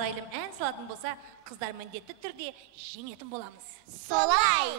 арайлым ән салатын болса, қыздар міндетті түрде жеңетін боламыз. Солай!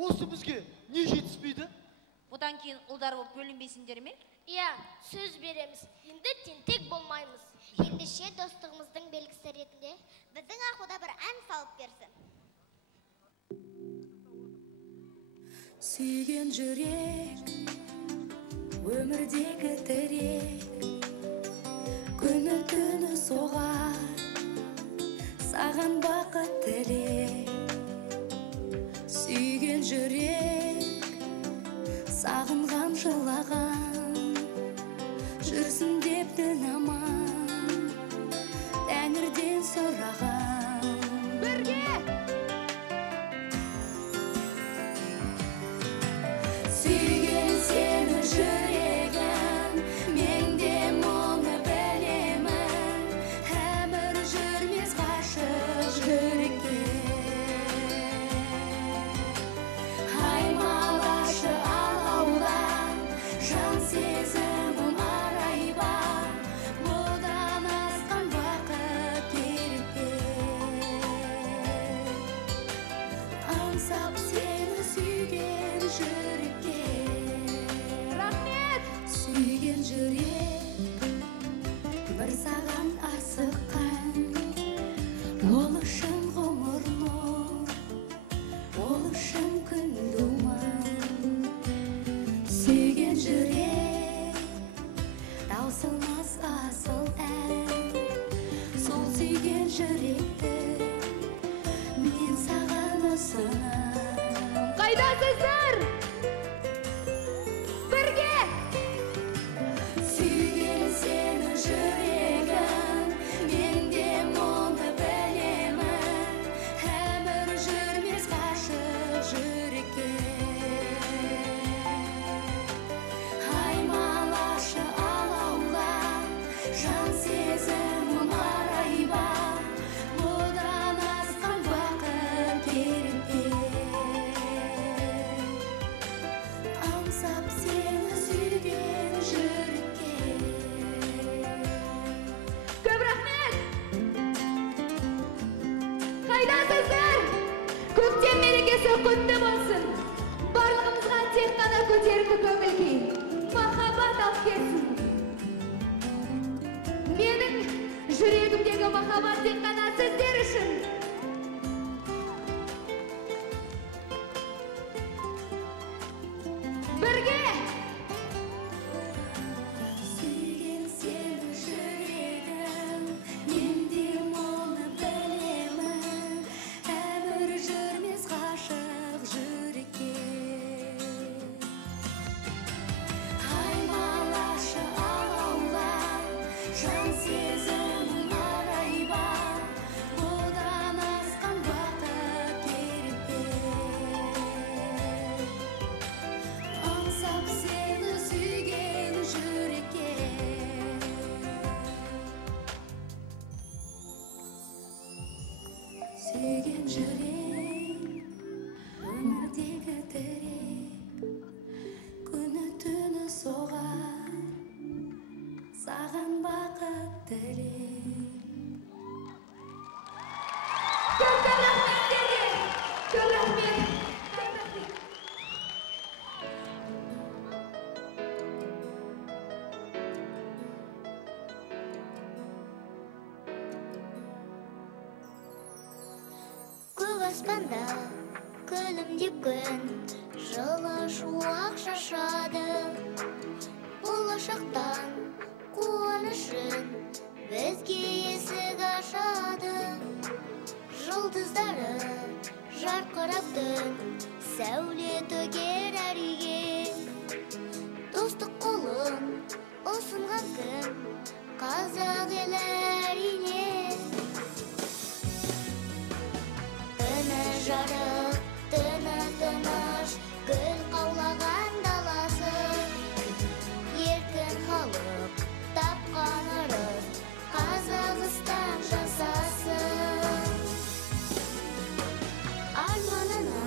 Осы бізге не жетіспейді? Бұдан кейін ұлдар болып бөлінбейсіңдер ме? Иә, сөз береміз. Енді тентек болмаймыз. Ендеше достығымыздың белгісі ретінде біздің Ақуда бір ән салып берсін. Сүйген жүрек, өмірдегі тірек, күні түні соғар, саған бақыт тілек. Сүйген жүрек, сағынған жылаған, жүрсін деп дін аман, Тәңірден сұраған. Бірге! Сүйген сені жүрегім, мен де мұны білемін, әмір жүрмес ғашық жүрекке. Қайдасыздар? Бірге! Сүйген сені жүрегім, мен де мұны білемін. Әмір жүрмес ғашық жүрекке. Аймалашы алаула, жан сезімім арайба. Бұдан асқан бақыт керек пе? Аңсап сені сүйген жүрекке. Көп рахмет! Қайдасыздар? Көктем мерекесі құтты болсын. Барлығымызға тек қана көтеріңкі көңіл күй, махаббат алып келсін. Менің жүрегімдегі махаббат тек қана сіздер үшін. Бірге! Сүйген сені жүрегім, мен де мұны білемін. Әмір жүрмес ғашық жүрекке. Аймалашы алаула, жан сезімім арайба. Бұдан асқан бақыт керек пе? Аңсап сені сүйген жүрекке. Сүйген жүрек, өмірдегі тірек, күні түні соғар, саған бақыт тілек. Көп рахмет сізге! Көп рахмет! Көк аспанда күлімдеп күн, жылы шуақ шашады. Болашақтан қуанышын бізге есік ашады. Жұлдыздары жарқырап түн, сәуле төгер әр үйге. Достық қолын ұсынған кім, қазақ елі әрине. Түні жарық, түні тыныш, гүл қаулаған даласы. Еркін халық тапқан ырыс, Қазақстан жасасын. Арманына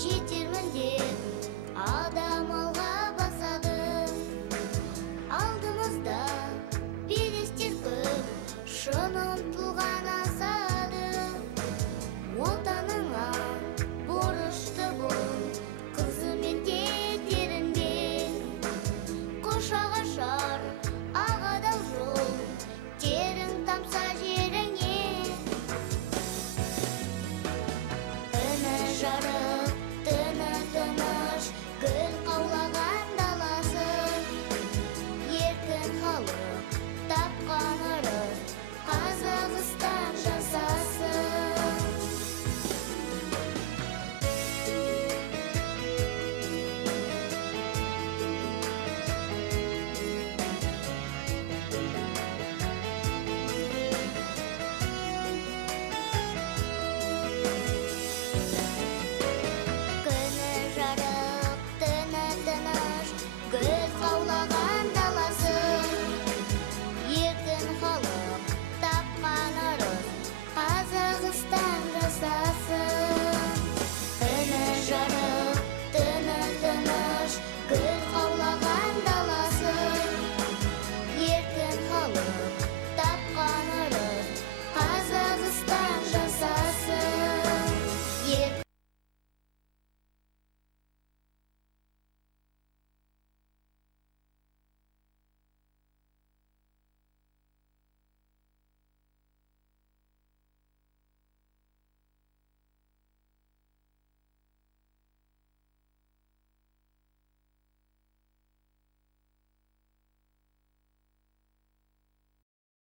жетермін деп адам алға басады. Алдымызда белестер көп, шын ұмтылған